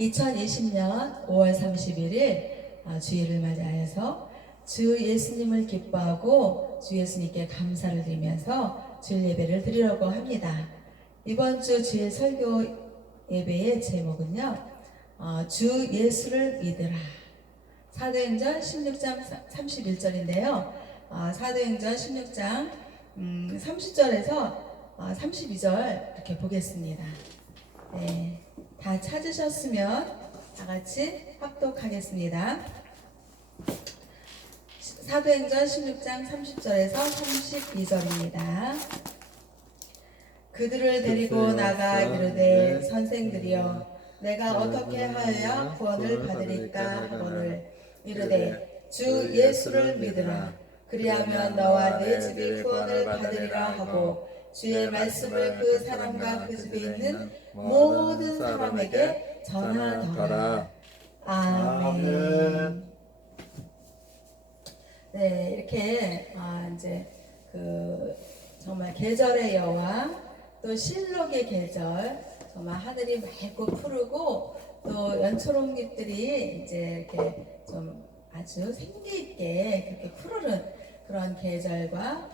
2020년 5월 31일 주일을 맞이하여서 주 예수님을 기뻐하고 주 예수님께 감사를 드리면서 주일 예배를 드리려고 합니다. 이번 주 주일 설교 예배의 제목은요, 주 예수를 믿으라. 사도행전 16장 31절인데요. 사도행전 16장 30절에서 32절 이렇게 보겠습니다. 네, 다 찾으셨으면 다 같이 합독하겠습니다. 사도행전 16장 30절에서 32절입니다. 그들을 데리고 나가 이르되 선생들이여 내가 어떻게 하여야 구원을 받으리까 하거늘 이르되 주 예수를 믿으라. 그리하면 너와 내 집이 구원을 받으리라 하고 주의 말씀을 그 사람과 그 집에 있는 모든 사람에게 전하더라. 아멘. 네, 이렇게 이제 정말 계절의 여왕, 또 실록의 계절, 정말 하늘이 맑고 푸르고 또 연초록잎들이 이제 이렇게 좀 아주 생기 있게 그렇게 푸르른 그런 계절과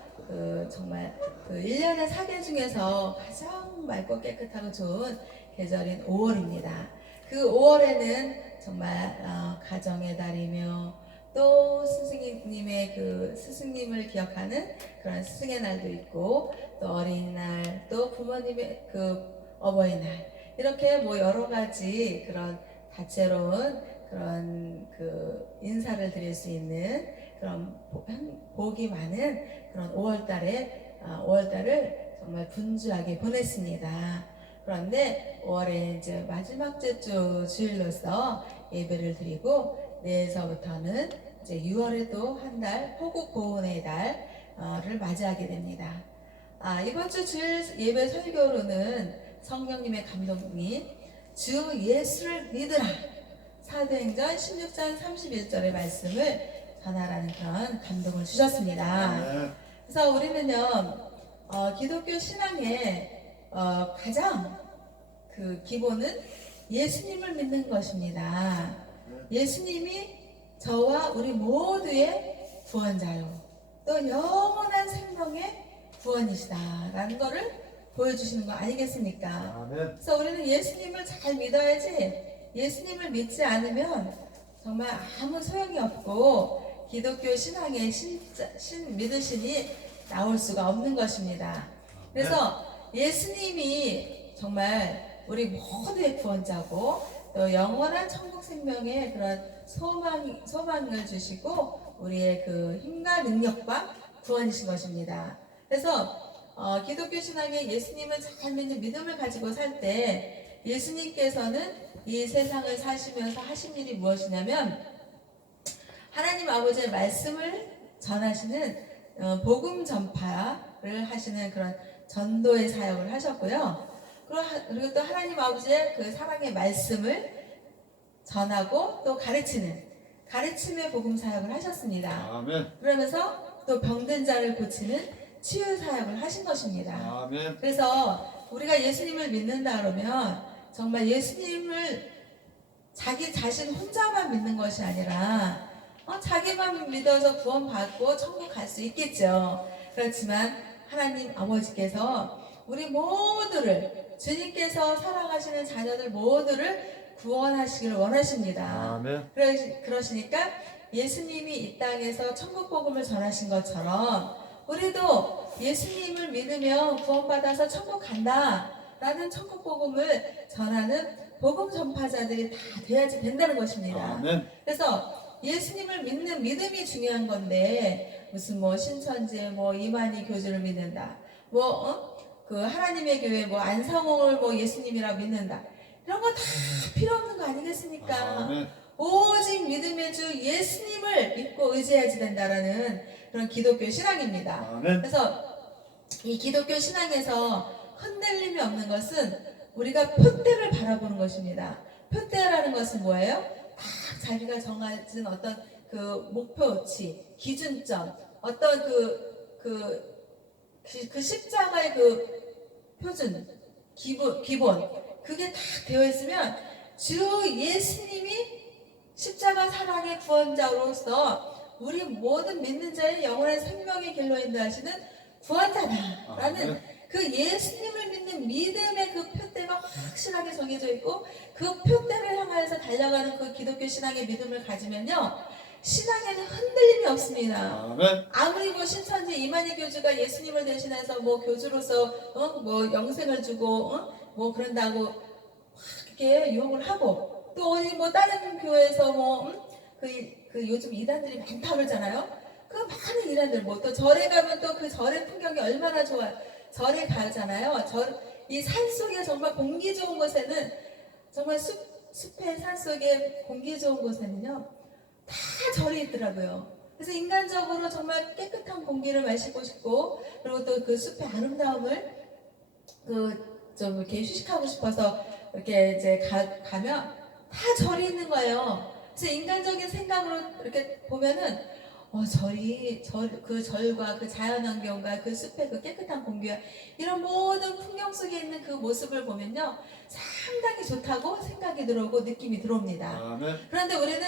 정말 1년의 사계 중에서 가장 맑고 깨끗하고 좋은 계절인 5월입니다. 그 5월에는 정말 가정의 달이며 또 스승님의 스승님을 기억하는 그런 스승의 날도 있고 또 어린이날 또 부모님의 어버이날 이렇게 여러 가지 그런 다채로운 그런 인사를 드릴 수 있는 그런 복이 많은 그런 5월달을 정말 분주하게 보냈습니다. 그런데 5월에 이제 마지막 주일로서 예배를 드리고 내일서부터는 이제 6월에 또 한 달 호국 보훈의 달을 맞이하게 됩니다. 이번 주 주일 예배 설교로는 성령님의 감동이 주 예수를 믿으라 사도행전 16장 31절의 말씀을 전하라는 그런 감동을 주셨습니다. 그래서 우리는요 기독교 신앙의 가장 기본은 예수님을 믿는 것입니다. 예수님이 저와 우리 모두의 구원자요 또 영원한 생명의 구원이시다라는 것을 보여주시는 거 아니겠습니까? 그래서 우리는 예수님을 잘 믿어야지 예수님을 믿지 않으면 정말 아무 소용이 없고 기독교 신앙의 믿으심이 나올 수가 없는 것입니다. 그래서 예수님이 정말 우리 모두의 구원자고 또 영원한 천국 생명의 그런 소망을 주시고 우리의 힘과 능력과 구원이신 것입니다. 그래서 기독교 신앙에 예수님을 잘 믿는 믿음을 가지고 살 때 예수님께서는 이 세상을 사시면서 하신 일이 무엇이냐면 하나님 아버지의 말씀을 전하시는 복음 전파를 하시는 그런 전도의 사역을 하셨고요. 그리고 또 하나님 아버지의 사랑의 말씀을 전하고 또 가르침의 복음 사역을 하셨습니다. 아멘. 그러면서 또 병든 자를 고치는 치유 사역을 하신 것입니다. 아멘. 그래서 우리가 예수님을 믿는다 그러면 정말 예수님을 자기 자신 혼자만 믿는 것이 아니라 자기만 믿어서 구원받고 천국 갈 수 있겠죠. 그렇지만 하나님 아버지께서 우리 모두를 주님께서 사랑하시는 자녀들 모두를 구원하시기를 원하십니다. 아멘. 그러시니까 예수님이 이 땅에서 천국 복음을 전하신 것처럼 우리도 예수님을 믿으면 구원받아서 천국 간다 라는 천국 복음을 전하는 복음 전파자들이 다 돼야지 된다는 것입니다. 아멘. 그래서 예수님을 믿는 믿음이 중요한 건데 무슨 신천지에 이만희 교주를 믿는다 하나님의 교회 안상홍을 예수님이라고 믿는다 이런 거 다 필요 없는 거 아니겠습니까? 아멘. 오직 믿음의 주 예수님을 믿고 의지해야지 된다라는 그런 기독교 신앙입니다. 아멘. 그래서 이 기독교 신앙에서 흔들림이 없는 것은 우리가 표대를 바라보는 것입니다. 표대라는 것은 뭐예요? 딱 자기가 정해진 어떤 목표치, 기준점, 어떤 십자가의 표준, 기본 그게 다 되어 있으면 주 예수님이 십자가 사랑의 구원자로서 우리 모든 믿는 자의 영원한 생명의 길로 인도하시는 구원자다라는 그 예수님을 믿는 믿음의 그 표대가 확실하게 정해져 있고 그 표대를 향하여서 달려가는 그 기독교 신앙의 믿음을 가지면요, 신앙에는 흔들림이 없습니다. 아멘. 아무리 뭐 신천지 이만희 교주가 예수님을 대신해서 뭐 교주로서 뭐 영생을 주고 뭐 그런다고 이렇게 유혹을 하고, 또 어디 뭐 다른 교회에서 그 요즘 이단들이 많다 그러잖아요. 그 많은 이단들 뭐 또 절에 가면 또 그 절의 풍경이 얼마나 좋아요. 절에 가잖아요. 이 산속에 정말 공기 좋은 곳에는, 정말 숲의 산속에 공기 좋은 곳에는요 다 절이 있더라고요. 그래서 인간적으로 정말 깨끗한 공기를 마시고 싶고, 그리고 또 그 숲의 아름다움을 좀 이렇게 휴식하고 싶어서 이렇게 이제 가면 다 절이 있는 거예요. 그래서 인간적인 생각으로 이렇게 보면은 그 절과 그 자연환경과 그 숲의 그 깨끗한 공기와 이런 모든 풍경 속에 있는 그 모습을 보면요 상당히 좋다고 생각이 들어오고 느낌이 들어옵니다. 아멘. 그런데 우리는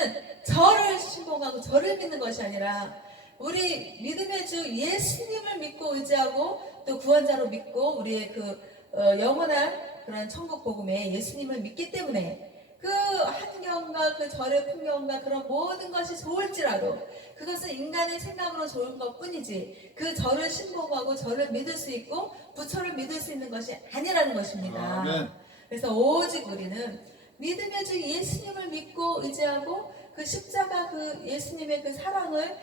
절을 신봉하고 절을 믿는 것이 아니라 우리 믿음의 주 예수님을 믿고 의지하고 또 구원자로 믿고 우리의 영원한 그런 천국 복음에 예수님을 믿기 때문에 그 환경과 그 절의 풍경과 그런 모든 것이 좋을지라도 그것은 인간의 생각으로 좋은 것 뿐이지 그 절을 신봉하고 절을 믿을 수 있고 부처를 믿을 수 있는 것이 아니라는 것입니다. 아멘. 그래서 오직 우리는 믿음의 주 예수님을 믿고 의지하고 그 십자가 그 예수님의 그 사랑을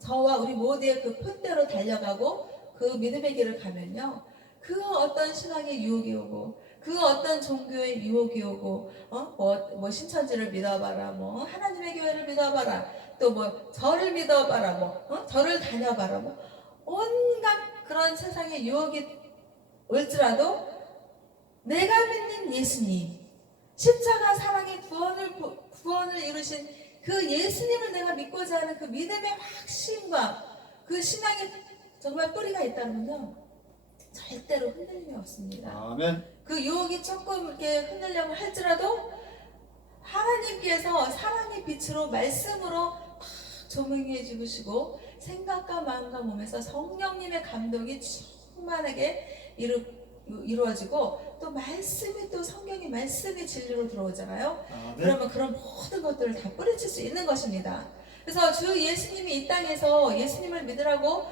저와 우리 모두의 그 표대로 달려가고 그 믿음의 길을 가면요, 그 어떤 신앙의 유혹이 오고 그 어떤 종교의 유혹이 오고 뭐 신천지를 믿어봐라, 뭐 하나님의 교회를 믿어봐라, 또 뭐 절을 믿어봐라, 뭐 절을 다녀봐라, 뭐 온갖 그런 세상의 유혹이 올지라도 내가 믿는 예수님, 십자가 사랑의 구원을 이루신 그 예수님을 내가 믿고자 하는 그 믿음의 확신과 그 신앙의 정말 뿌리가 있다면요 절대로 흔들림이 없습니다. 아멘. 그 유혹이 조금 이렇게 흔들려고 할지라도 하나님께서 사랑의 빛으로 말씀으로 막 조명해 주시고 생각과 마음과 몸에서 성령님의 감동이 충만하게 이루어지고 또 말씀이 또 성경의 말씀이 진리로 들어오잖아요. 아멘. 그러면 그런 모든 것들을 다 뿌리칠 수 있는 것입니다. 그래서 주 예수님이 이 땅에서 예수님을 믿으라고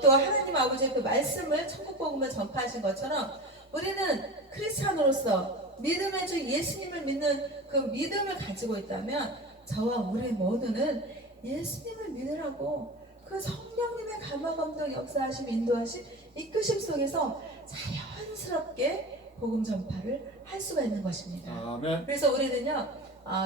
또 하나님 아버지의 그 말씀을 천국 복음을 전파하신 것처럼 우리는 크리스찬으로서 믿음의 주 예수님을 믿는 그 믿음을 가지고 있다면 저와 우리 모두는 예수님을 믿으라고 그 성령님의 감화 감동 역사하심 인도하심 이끄심 속에서 자연스럽게 복음 전파를 할 수가 있는 것입니다. 아멘. 그래서 우리는요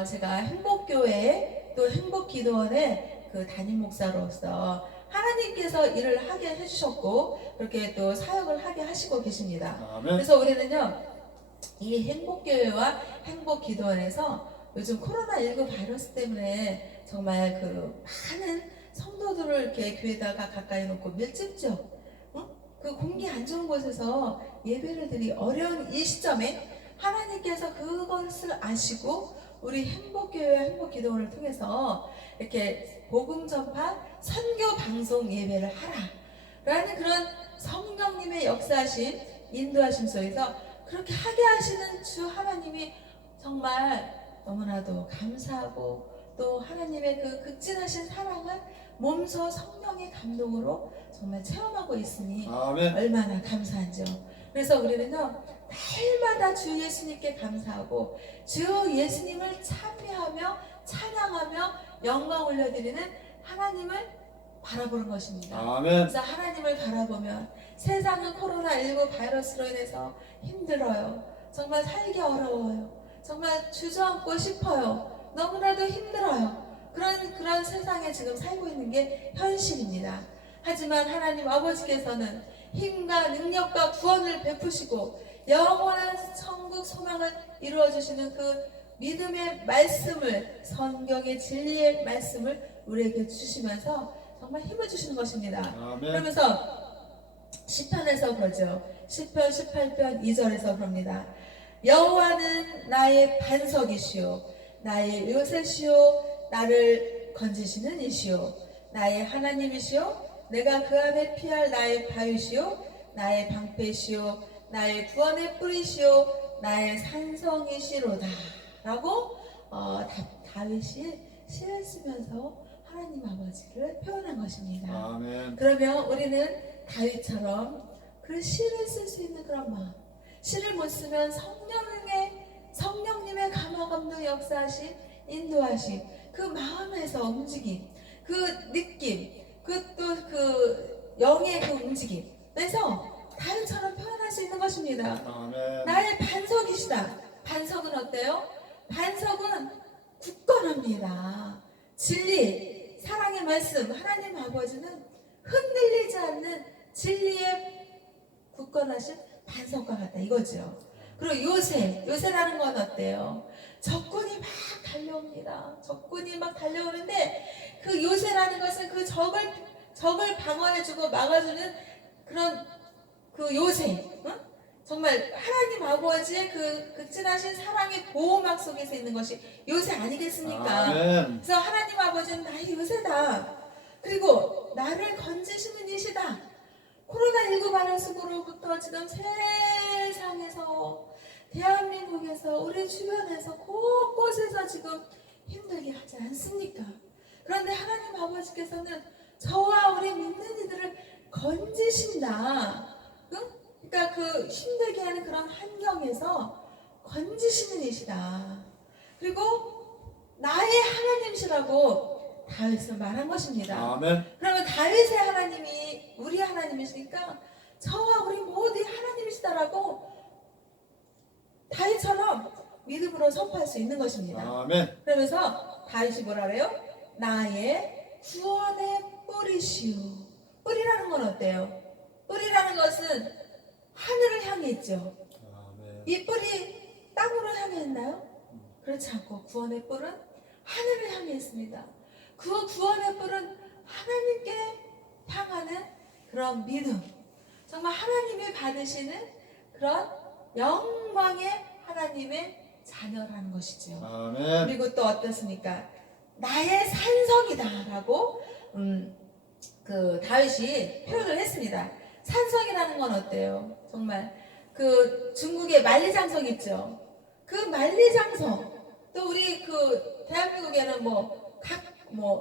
제가 행복교회 또 행복기도원의 그 담임 목사로서 하나님께서 일을 하게 해주셨고 그렇게 또 사역을 하게 하시고 계십니다. 아멘. 그래서 우리는요 이 행복교회와 행복기도원에서 요즘 코로나19 바이러스 때문에 정말 그 많은 성도들을 이렇게 교회에다가 가까이 놓고 밀집적 그 공기 안 좋은 곳에서 예배를 드리기 어려운 이 시점에 하나님께서 그것을 아시고 우리 행복교회와 행복기도원을 통해서 이렇게 복음 전파 선교 방송 예배를 하라라는 그런 성령님의 역사하심 인도하심 속에서 그렇게 하게 하시는 주 하나님이 정말 너무나도 감사하고 또 하나님의 그 극진하신 사랑을 몸소 성령의 감동으로 정말 체험하고 있으니 아멘. 얼마나 감사한지요. 그래서 우리는요 날마다 주 예수님께 감사하고 주 예수님을 찬미하며 찬양하며 영광 올려드리는 하나님을 바라보는 것입니다. 아멘. 그래서 하나님을 바라보면 세상은 코로나19 바이러스로 인해서 힘들어요. 정말 살기 어려워요. 정말 주저앉고 싶어요. 너무나도 힘들어요. 그런 세상에 지금 살고 있는 게 현실입니다. 하지만 하나님 아버지께서는 힘과 능력과 구원을 베푸시고 영원한 천국 소망을 이루어주시는 그 믿음의 말씀을 성경의 진리의 말씀을 우리에게 주시면서 정말 힘을 주시는 것입니다. 아멘. 그러면서 시편에서 그러죠. 시편 18편 2절에서 그럽니다. 여호와는 나의 반석이시오 나의 요새시오 나를 건지시는 이시오 나의 하나님이시오 내가 그 안에 피할 나의 바위시오 나의 방패시오 나의 구원의 뿌리시오 나의 산성이시로다 라고 다윗이 시를 쓰면서 하나님 아버지를 표현한 것입니다. 아멘. 그러면 우리는 다윗처럼 그 시를 쓸 수 있는 그런 마음, 시를 못 쓰면 성령님의 감화감동 역사하심, 인도하심, 그 마음에서 움직임, 그 느낌, 그 영의 그 움직임. 그래서 다윗처럼 표현할 수 있는 것입니다. 아멘. 나의 반석이시다. 반석은 어때요? 반석은 굳건합니다. 진리, 사랑의 말씀, 하나님 아버지는 흔들리지 않는 진리의 굳건하신 반석과 같다 이거죠. 그리고 요새라는 건 어때요? 적군이 막 달려옵니다. 적군이 막 달려오는데 그 요새라는 것은 그 적을 방어해주고 막아주는 그런 그 요새, 응? 정말 하나님 아버지의 그 극진하신 사랑의 보호막 속에서 있는 것이 요새 아니겠습니까? 아멘. 그래서 하나님 아버지는 나의 요새다. 그리고 나를 건지시는 이시다. 코로나19 바이러스로부터 지금 세상에서 대한민국에서 우리 주변에서 곳곳에서 지금 힘들게 하지 않습니까? 그런데 하나님 아버지께서는 저와 우리 믿는 이들을 건지신다. 응? 그러니까 그 힘들게 하는 그런 환경에서 건지시는 이시다. 그리고 나의 하나님이시라고 다윗은 말한 것입니다. 아멘. 그러면 다윗의 하나님이 우리 하나님이시니까 저와 우리 모두의 하나님이시다라고 다윗처럼 믿음으로 선포할 수 있는 것입니다. 아멘. 그러면서 다윗이 뭐라 그래요? 나의 구원의 뿌리시오. 뿌리라는 건 어때요? 뿌리라는 것은 하늘을 향해 있죠. 아멘. 이 뿌리 땅으로 향해 있나요? 그렇지 않고 구원의 뿔은 하늘을 향해 있습니다. 그 구원의 뿔은 하나님께 향하는 그런 믿음, 정말 하나님이 받으시는 그런 영광의 하나님의 자녀라는 것이죠. 아멘. 그리고 또 어떻습니까? 나의 산성이다라고 그 다윗이 표현을 했습니다. 산성이라는 건 어때요? 정말 그 중국의 만리장성 있죠. 그 만리장성 또 우리 그 대한민국에는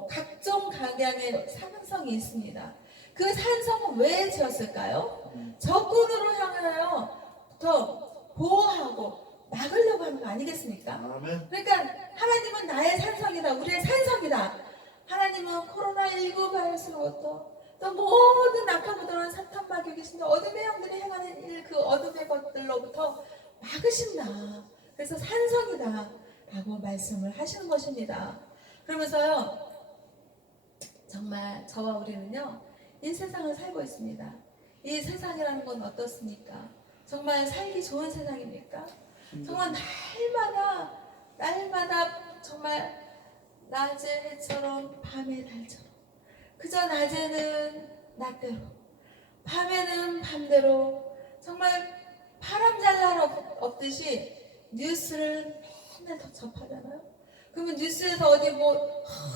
각종 각양의 산성이 있습니다. 그 산성은 왜 지었을까요? 적군으로 향하여 더 보호하고 막으려고 하는 거 아니겠습니까? 아멘. 그러니까 하나님은 나의 산성이다. 우리의 산성이다. 하나님은 코로나19 바이러스로부터 또 모든 악하고들은 사탄 마귀 계신데 어둠의 영들이 행하는 일 그 어둠의 것들로부터 막으신다. 그래서 산성이다 라고 말씀을 하시는 것입니다. 그러면서요 정말 저와 우리는요 이 세상을 살고 있습니다. 이 세상이라는 건 어떻습니까? 정말 살기 좋은 세상입니까? 정말 날마다 정말 낮의 해처럼 밤의 달처럼 그저 낮에는 낮대로 밤에는 밤대로 정말 바람 잘 날 없듯이 뉴스를 맨날 더 접하잖아요. 그러면 뉴스에서 어디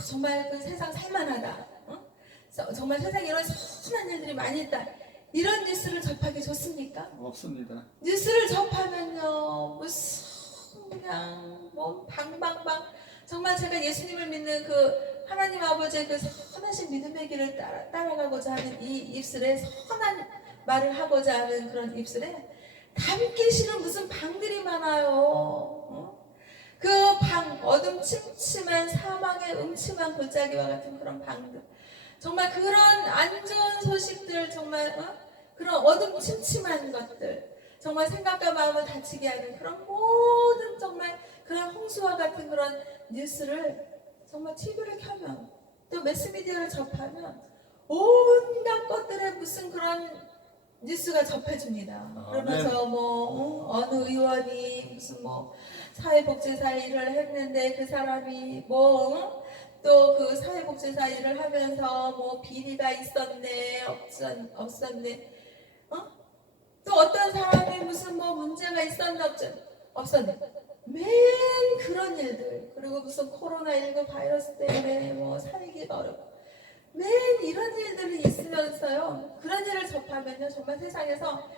정말 그 세상 살만하다, 응? 정말 세상에 이런 선한 일들이 많이 있다 이런 뉴스를 접하기 좋습니까? 없습니다. 뉴스를 접하면요 무슨 그냥 방방방 정말 제가 예수님을 믿는 그 하나님 아버지의 그 선하신 믿음의 길을 따라가고자 하는 이 입술에 선한 말을 하고자 하는 그런 입술에 담기 싫은 무슨 방들이 많아요. 그 방, 어둠침침한 사망의 음침한 골짜기와 같은 그런 방들, 정말 그런 안 좋은 소식들, 정말 그런 어둠침침한 것들, 정말 생각과 마음을 다치게 하는 그런 모든 정말 그런 홍수와 같은 그런 뉴스를 정말 TV를 켜면 또 매스미디어를 접하면 온갖 것들에 무슨 그런 뉴스가 접해줍니다. 그러면서 어느 의원이 무슨 사회복지사 일을 했는데 그 사람이 또 그 사회복지사 일을 하면서 비리가 있었네 없었네 또 어떤 사람이 무슨 문제가 있었나 없었나 없었는데 맨 그런 일들, 그리고 무슨 코로나19 바이러스 때문에 뭐 살기가 어렵고 맨 이런 일들이 있으면서요, 그런 일을 접하면요 정말 세상에서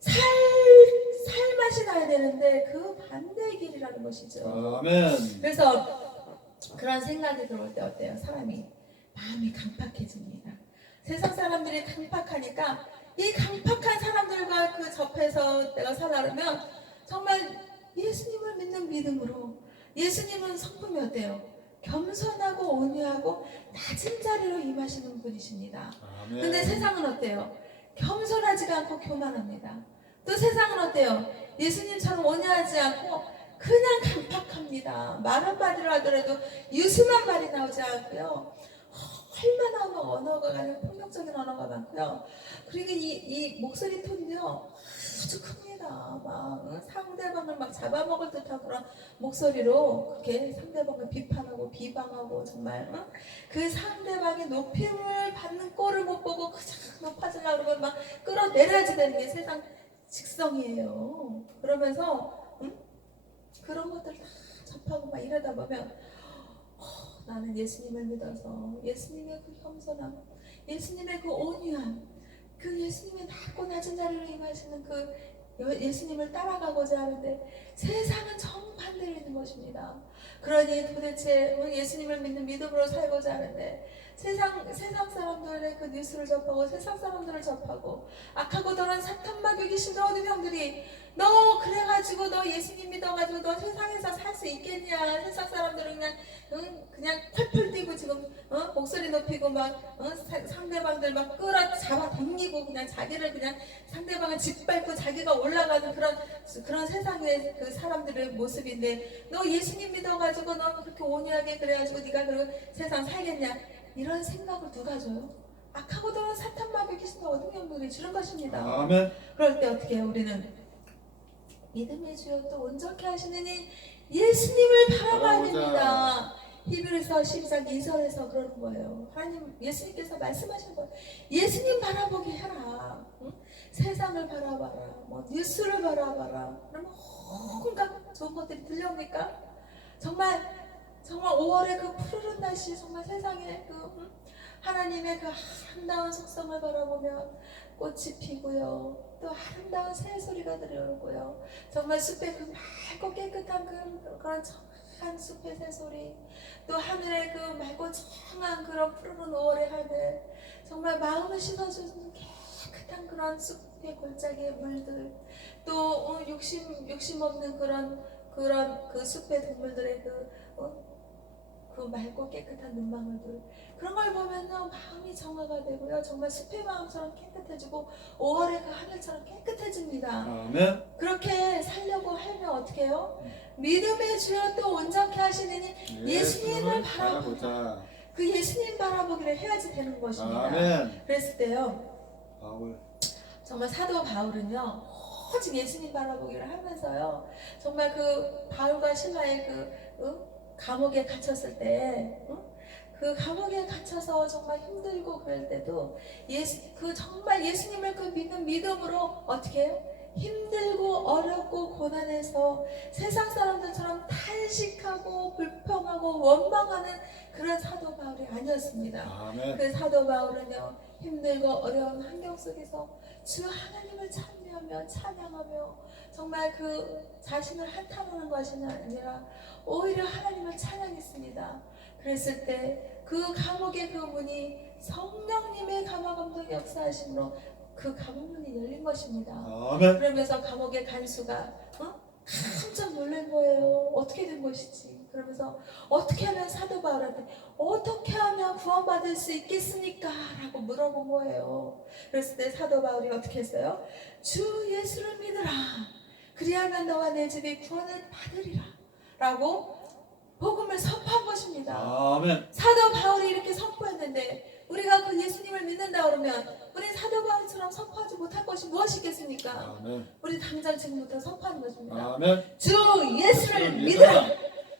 살 맛이 나야 되는데 그 반대의 길이라는 것이죠. 아멘. 그래서 그런 생각이 들어올 때 어때요? 사람이 마음이 강팍해집니다. 세상 사람들이 강팍하니까 이 강팍한 사람들과 그 접해서 내가 살아가면 정말 예수님을 믿는 믿음으로, 예수님은 성품이 어때요? 겸손하고 온유하고 낮은 자리로 임하시는 분이십니다. 아멘. 근데 세상은 어때요? 겸손하지가 않고 교만합니다. 또 세상은 어때요? 예수님처럼 온유하지 않고 그냥 강팍합니다. 말 한마디로 하더라도 유순한 말이 나오지 않고요, 얼마나 언어가 가는 폭력적인 언어가 많고요. 그리고 이 목소리 톤이요 아주 큽니다. 막 상대방을 막 잡아먹을 듯한 그런 목소리로 그렇게 상대방을 비판하고 비방하고, 정말 그 상대방의 높임을 받는 꼴을 못 보고 그냥 높아지려고 그러면 막 끌어내려야지 되는 게 세상 직성이에요. 그러면서 그런 것들 다 접하고 막 이러다 보면 나는 예수님을 믿어서 예수님의 그 겸손함, 예수님의 그 온유함, 그 예수님의 낮고 낮은 자리로 임하시는 그 예수님을 따라가고자 하는데 세상은 정반대로 있는 것입니다. 그러니 도대체 예수님을 믿는 믿음으로 살고자 하는데 세상 사람들의 그 뉴스를 접하고 세상 사람들을 접하고 악하고 더러운 사탄 마귀 귀신 들어오는 형들이 너 그래가지고 너 예수님 믿어가지고 너 세상에서 살 수 있겠냐, 세상 사람들은 그냥 펄펄 뛰고 지금 목소리 높이고 막 상대방들 막 끌어 잡아 당기고 그냥 자기를 그냥 상대방을 짓밟고 자기가 올라가는 그런 세상의 그 사람들의 모습인데 너 예수님 믿어가지고 너 그렇게 온유하게 그래가지고 네가 그리고 세상 살겠냐, 이런 생각을 누가 줘요? 악하고 더러운 사탄 마귀 귀신의 어둠 영들이 주는 것입니다. 아멘. 그럴 때 어떻게 해요? 우리는 믿음의 주여 또 온전케 하시는 이 예수님을 바라봐야 됩니다. 히브리서 12장 2절에서 그러는 거예요. 하나님, 예수님께서 말씀하시는 거예요. 예수님 바라보게 해라. 응? 세상을 바라봐라. 뭐 뉴스를 바라봐라. 그러면 온갖 좋은 것들이 들려옵니까? 정말 5월의 그 푸르른 날씨, 정말 세상에 그 하나님의 그 아름다운 속성을 바라보면 꽃이 피고요, 또 아름다운 새소리가 들려오고요, 정말 숲의 그 맑고 깨끗한 그런 청한 숲의 새소리, 또 하늘의 그 맑고 청한 그런 푸르른 5월의 하늘, 정말 마음을 씻어주는 깨끗한 그런 숲의 골짜기의 물들, 또 욕심 없는 그런 그 숲의 동물들의 그 맑고 깨끗한 눈망울들, 그런 걸 보면요 마음이 정화가 되고요, 정말 숲의 마음처럼 깨끗해지고 5월의 그 하늘처럼 깨끗해집니다. 아멘. 그렇게 살려고 하면 어떻게 해요? 믿음의 주여 또 온전케 하시느니 예수님을 바라보자. 그 예수님 바라보기를 해야지 되는 것입니다. 아멘. 그랬을 때요 바울. 정말 사도 바울은요 오직 예수님 바라보기를 하면서요, 정말 그 바울과 실라의 감옥에 갇혔을 때, 그 감옥에 갇혀서 정말 힘들고 그럴 때도 정말 예수님을 그 믿는 믿음으로 어떻게 해요? 힘들고 어렵고 고난해서 세상 사람들처럼 탄식하고 불평하고 원망하는 그런 사도 바울이 아니었습니다. 아멘. 그 사도 바울은요 힘들고 어려운 환경 속에서 주 하나님을 찬미하며 찬양하며 정말 그 자신을 한탄하는 것이 아니라 오히려 하나님을 찬양했습니다. 그랬을 때 그 감옥의 그 문이 성령님의 감화감동 역사하심으로 그 감옥문이 열린 것입니다. 아멘. 그러면서 감옥의 간수가 깜짝 놀란 거예요. 어떻게 된 것이지? 그러면서 어떻게 하면 사도 바울한테 어떻게 하면 구원받을 수 있겠습니까? 라고 물어본 거예요. 그랬을 때 사도 바울이 어떻게 했어요? 주 예수를 믿으라. 그리하면 너와 내 집이 구원을 받으리라. 라고 복음을 선포한 것입니다. 아멘. 사도 바울이 이렇게 선포했는데 우리가 그 예수님을 믿는다 그러면 우리 사도 바울처럼 선포하지 못할 것이 무엇이겠습니까? 아멘. 우리 당장 지금부터 선포하는 것입니다. 아멘. 주 예수를 믿으라.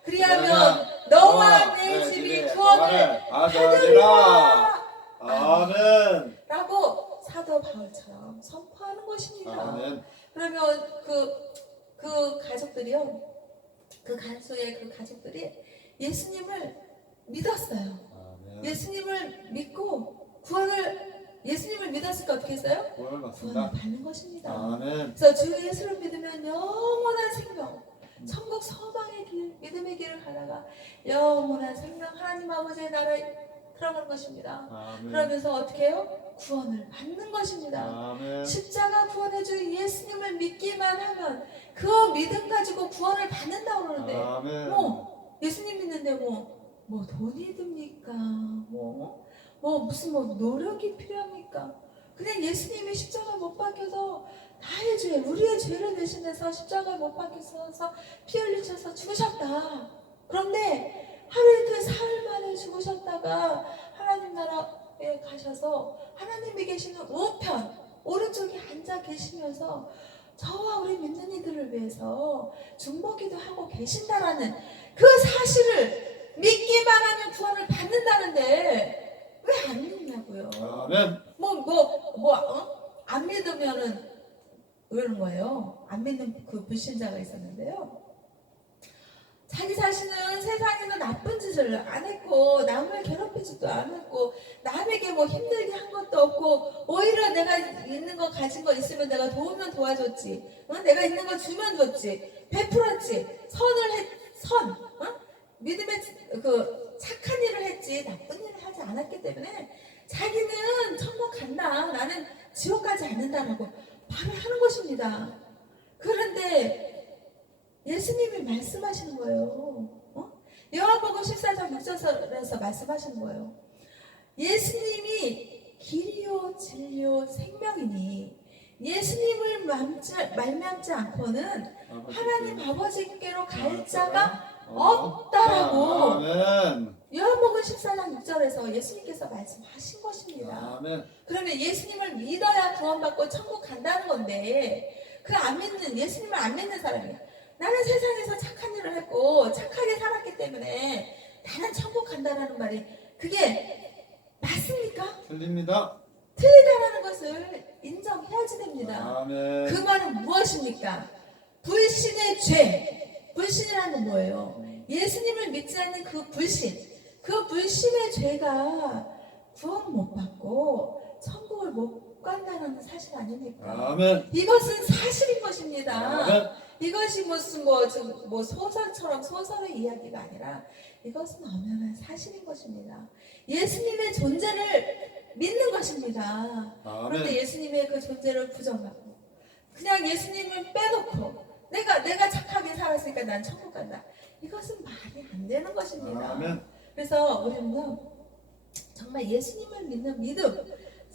그리하면 너와 내 집이 구원을 받으리라. 아멘. 라고 사도 바울처럼 선포하는 것입니다. 아멘. 그러면 그 그 가족들이요. 그 가수의 그 가족들이 예수님을 믿었어요. 아멘. 예수님을 믿고 예수님을 믿었으니까 어떻게 했어요? 구원을 구원을 받습니다. 받는 것입니다. 아멘. 그래서 주 예수를 믿으면 영원한 생명, 천국 소망의 길, 믿음의 길을 가다가 영원한 생명, 하나님 아버지의 나라에 들어가는 것입니다. 아멘. 그러면서 어떻게 해요? 구원을 받는 것입니다. 아멘. 십자가 구원해 주 예수님을 믿기만 하면 그 믿음 가지고 구원을 받는다고 그러는데 아멘. 예수님 믿는데 뭐 돈이 듭니까? 무슨 노력이 필요합니까? 그냥 예수님이 십자가 못 박혀서 나의 죄, 우리의 죄를 대신해서 십자가 못 박혀서 피 흘리셔서 죽으셨다. 그런데 하루 이틀 사흘 만에 죽으셨다가 하나님 나라에 가셔서 하나님이 계시는 우편 오른쪽에 앉아 계시면서 저와 우리 믿는 이들을 위해서 중보기도 하고 계신다라는 그 사실을 믿기만 하면 구원을 받는다는데 왜 안 믿냐고요? 아멘. 안 믿으면은 그러는 거예요. 안 믿는 그 불신자가 있었는데요. 자기 자신은 세상에서 나쁜 짓을 안 했고 남을 괴롭히지도 않았고 남에게 힘들게 한 것도 없고 오히려 내가 있는 거 가진 거 있으면 내가 도우면 도와줬지. 내가 있는 거 주면 줬지. 베풀었지. 믿음의 착한 일을 했지 나쁜 일을 하지 않았기 때문에 자기는 천국 간다. 나는 지옥 가지 않는다라고 말을 하는 것입니다. 그런데 예수님이 말씀하시는 거예요. 요한복음 14장 6절에서 말씀하시는 거예요. 예수님이 길이요 진리요 생명이니 예수님을 말미암지 않고는 하나님 아버지께로 갈 자가 없다라고 아멘. 요한복음 14장 6절에서 예수님께서 말씀하신 것입니다. 아멘. 그러면 예수님을 믿어야 구원받고 천국 간다는 건데 예수님을 안 믿는 사람이야. 나는 세상에서 착한 일을 했고 착하게 살았기 때문에 나는 천국 간다라는 말이 그게 맞습니까? 틀립니다. 틀리다라는 것을 인정해야지 됩니다. 아멘. 그 말은 무엇입니까? 불신의 죄. 불신이라는 뭐예요? 예수님을 믿지 않는 그 불신의 죄가 구원 못 받고 천국을 못 간다는 사실 아닙니까? 아멘. 이것은 사실인 것입니다. 아멘. 이것이 무슨 소설처럼 소설의 이야기가 아니라 이것은 엄연한 사실인 것입니다. 예수님의 존재를 믿는 것입니다. 그런데 아멘. 예수님의 그 존재를 부정하고 그냥 예수님을 빼놓고 내가 착하게 살았으니까 난 천국 간다. 이것은 말이 안 되는 것입니다. 아멘. 그래서 우리는 정말 예수님을 믿는 믿음,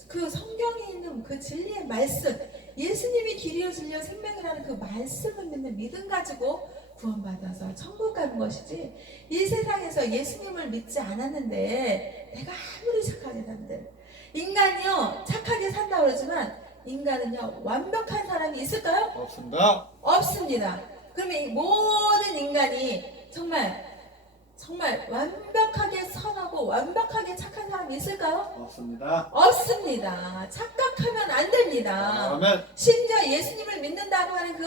그 성경에 있는 그 진리의 말씀, 예수님이 길이요 진리요 생명이라는 그 말씀을 믿는 믿음 가지고 구원받아서 천국 가는 것이지 이 세상에서 예수님을 믿지 않았는데 내가 아무리 착하게 산들 인간이요 착하게 산다 그러지만 인간은요 완벽한 사람이 있을까요? 없습니다. 없습니다. 그러면 이 모든 인간이 정말 완벽하게 선하고 완벽하게 착한 사람이 있을까요? 없습니다. 없습니다. 착각하면 안 됩니다. 아멘. 심지어 예수님을 믿는다고 하는 그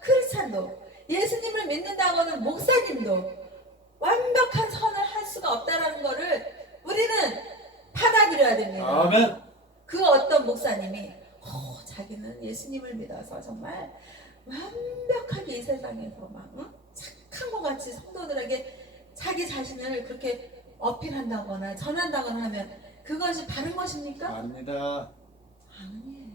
크리스찬도 예수님을 믿는다고 하는 목사님도 완벽한 선을 할 수가 없다라는 것을 우리는 받아들여야 됩니다. 아멘. 그 어떤 목사님이 자기는 예수님을 믿어서 정말 완벽하게 이 세상에서 착한 것 같이 성도들에게 자기 자신을 그렇게 어필한다거나 전한다거나 하면 그것이 바른 것입니까? 아닙니다. 아니에요.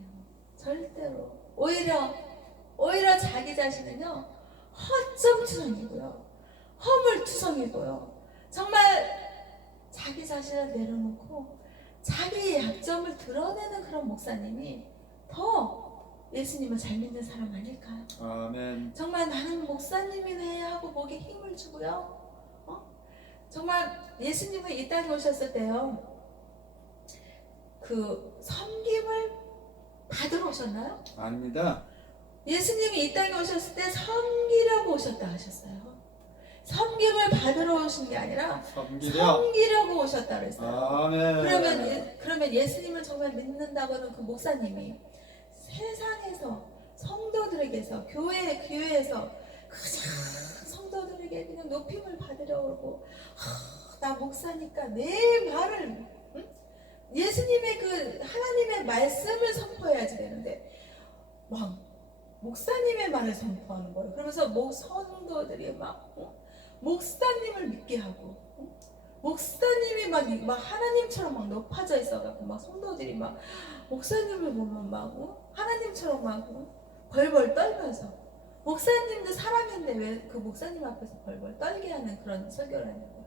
절대로. 오히려 자기 자신은요 허점투성이고요 허물투성이고요 정말 자기 자신을 내려놓고 자기의 약점을 드러내는 그런 목사님이 더 예수님을 잘 믿는 사람 아닐까요? 아멘. 정말 나는 목사님이네 하고 목에 힘을 주고요 정말 예수님은 이 땅에 오셨을 때요 그 섬김을 받으러 오셨나요? 아닙니다. 예수님이 이 땅에 오셨을 때 섬기려고 오셨다 하셨어요. 섬김을 받으러 오신 게 아니라 섬기려고 오셨다 그랬어요. 아멘. 그러면 예수님을 정말 믿는다고 하는 그 목사님이 세상에서 성도들에게 성도들에게서 교회에서 그냥 성도들에게 그냥 높임을 받으려고 나 목사니까 내 말을 예수님의 그 하나님의 말씀을 선포해야지 되는데 막 목사님의 말을 선포하는 거예요. 그러면서 성도들이 막 목사님을 믿게 하고 목사님이 막 하나님처럼 막 높아져 있어갖고 막 성도들이 막 목사님을 보면 막 하나님처럼 막 벌벌 떨면서 목사님도 사람인데 왜 그 목사님 앞에서 벌벌 떨게 하는 그런 설교를 하는 거예요.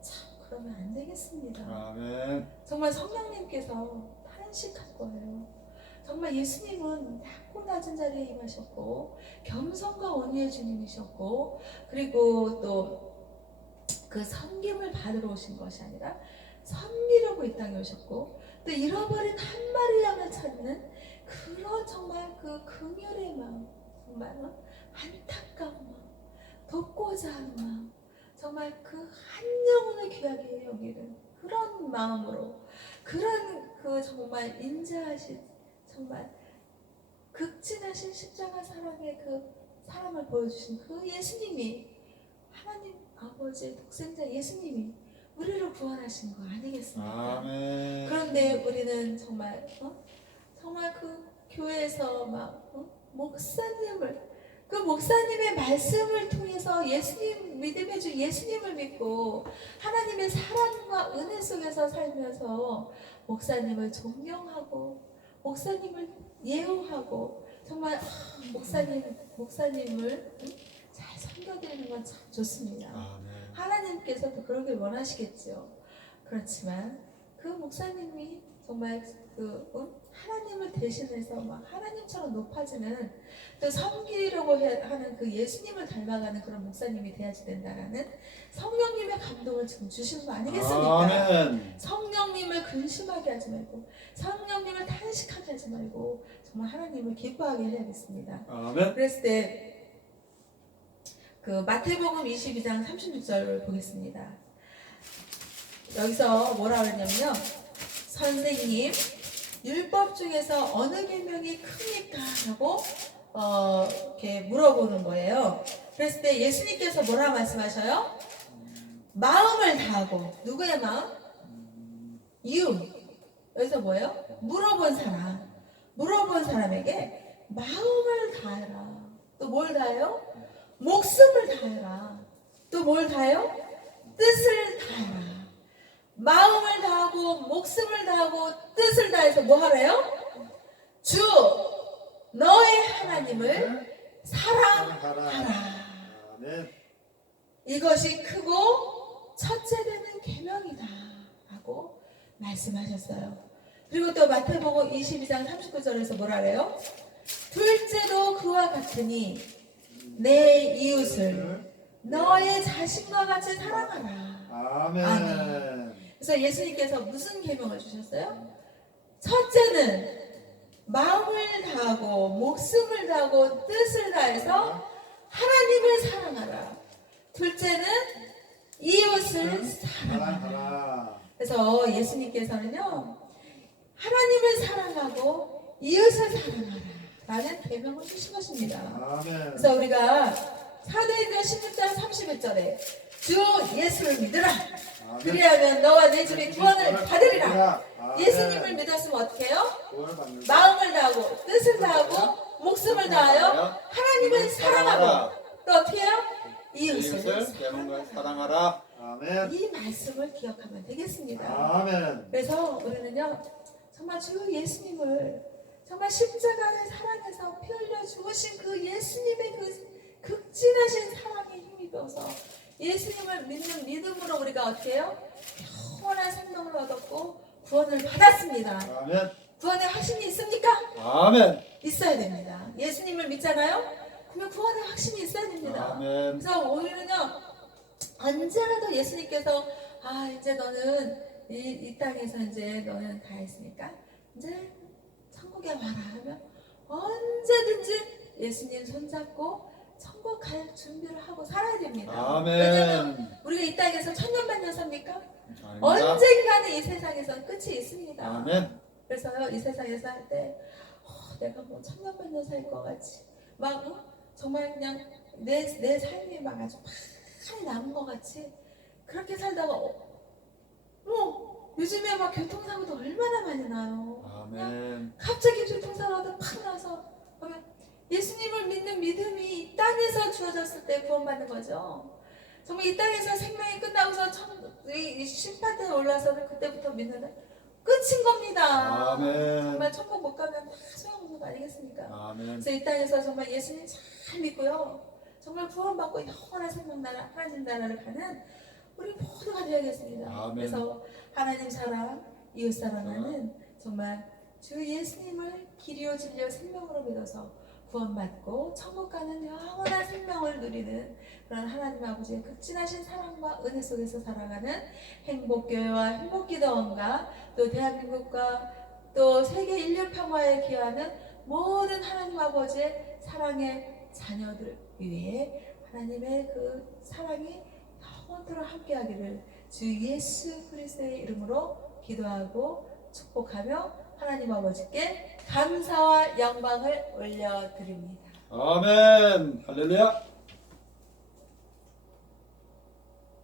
참 그러면 안 되겠습니다. 아멘. 정말 성령님께서 탄식할 거예요. 정말 예수님은 낮고 낮은 자리에 임하셨고 겸손과 온유의 주님이셨고 그리고 또 그 섬김을 받으러 오신 것이 아니라 섬기려고 이 땅에 오셨고 또 잃어버린 한 마리 양을 찾는 그런 정말 그 긍휼의 마음 정말 안타까운 마음 돕고자 하는 마음 정말 그 한 영혼을 귀하게 여기는 그런 마음으로 그런 그 정말 인자하신 정말 극진하신 십자가 사랑의 그 사랑을 보여주신 그 예수님이 하나님 아버지의 독생자 예수님이 우리를 구원하신 거 아니겠습니까? 아멘. 그런데 우리는 정말 정말 그 교회에서 막 목사님을 그 목사님의 말씀을 통해서 예수님 믿음의 주 예수님을 믿고 하나님의 사랑과 은혜 속에서 살면서 목사님을 존경하고 목사님을 예우하고 정말 목사님을 잘 섬겨드리는 건 참 좋습니다. 아멘. 하나님께서도 그러길 원하시겠죠. 그렇지만 그 목사님이 정말 하나님을 대신해서 막 하나님처럼 높아지는 또 섬기려고 하는 그 예수님을 닮아가는 그런 목사님이 돼야지 된다라는 성령님의 감동을 지금 주시는 거 아니겠습니까? 아멘. 성령님을 근심하게 하지 말고 성령님을 탄식하게 하지 말고 정말 하나님을 기뻐하게 해야겠습니다. 아멘. 그랬을 때 그 마태복음 22장 36절을 보겠습니다. 여기서 뭐라 그러냐면요. 선생님, 율법 중에서 어느 계명이 큽니까? 라고 이렇게 물어보는 거예요. 그랬을 때 예수님께서 뭐라 말씀하셔요? 마음을 다하고 누구의 마음? 여기서 뭐예요? 물어본 사람에게 마음을 다해라. 또 뭘 다해요? 목숨을 다해라. 또 뭘 다해요? 뜻을 다해라. 마음을 다하고 목숨을 다하고 뜻을 다해서 뭐 하래요? 주 너의 하나님을 사랑하라. 아멘. 이것이 크고 첫째 되는 계명이다 라고 말씀하셨어요. 그리고 또 마태복음 22장 39절에서 뭐라 그래요? 둘째도 그와 같으니 내 이웃을 너의 자신과 같이 사랑하라. 아멘. 그래서 예수님께서 무슨 계명을 주셨어요? 첫째는 마음을 다하고 목숨을 다하고 뜻을 다해서 하나님을 사랑하라. 둘째는 이웃을 사랑하라. 그래서 예수님께서는요 하나님을 사랑하고 이웃을 사랑하라 라는 계명을 주신 것입니다. 아멘. 그래서 우리가 사도행전 16장 31절에 주 예수를 믿으라. 아멘. 그리하면 너와 내 집이 구원을 받으리라. 아멘. 예수님을 믿었으면 어떻게 해요? 구원을 받는다. 마음을 다하고 뜻을 다하고 목숨을 다하여 하나님을 사랑하고 또 어떻게 해요? 이웃을 내 몸과 사랑하라. 아멘. 이 말씀을 기억하면 되겠습니다. 아멘. 그래서 우리는요 정말 주 예수님을 정말 십자가의 사랑에서 피 흘려 죽으신 그 예수님의 그 극진하신 사랑에 힘입어서 예수님을 믿는 믿음으로 우리가 어떻게 해요? 영원한 생명을 얻었고 구원을 받았습니다. 아멘. 구원의 확신이 있습니까? 아멘. 있어야 됩니다. 예수님을 믿잖아요? 그러면 구원의 확신이 있어야 됩니다. 아멘. 그래서 우리는요 언제라도 예수님께서 이제 너는 이 땅에서 이제 너는 다 했으니까 이제 천국에 와라 하면 언제든지 예수님 손잡고 천국 갈 준비를 하고 살아야 됩니다. 아멘. 왜냐면 우리가 이 땅에서 천년만년 삽니까? 아닙니다. 언젠가는 이 세상에서 끝이 있습니다. 아멘. 그래서요 이 세상에서 할 때 내가 뭐 천년만년 살 것 같이 막 정말 그냥 내 삶이 막 아주 많이 남은 것 같이 그렇게 살다가 요즘에 막 교통사고도 얼마나 많이 나요. 아멘. 갑자기 교통사고가 팍 나서 그러면 예수님을 믿는 믿음이 이 땅에서 주어졌을 때 구원받는 거죠. 정말 이 땅에서 생명이 끝나고서 이 심판대에 올라서는 그때부터 믿는 끝인 겁니다. 아멘. 정말 천국 못 가면 다 소용없는 거 아니겠습니까? 아멘. 그래서 이 땅에서 정말 예수님 잘 믿고요. 정말 구원받고 영원한 생명 나라, 하나님 나라를 가는 우리 모두가 되어야겠습니다. 아멘. 그래서 하나님 사랑, 이웃 사랑하는 정말 주 예수님을 길이요 진리요 생명으로 믿어서 구원받고 천국 가는 영원한 생명을 누리는 그런 하나님 아버지의 극진하신 사랑과 은혜 속에서 살아가는 행복교회와 행복기도원과 또 대한민국과 또 세계 인류 평화에 기여하는 모든 하나님 아버지의 사랑의 자녀들 위해 하나님의 그 사랑이 영원토록 함께하기를 주 예수 그리스도의 이름으로 기도하고 축복하며 하나님 아버지께 감사와 영광을 올려드립니다. 아멘. 할렐루야.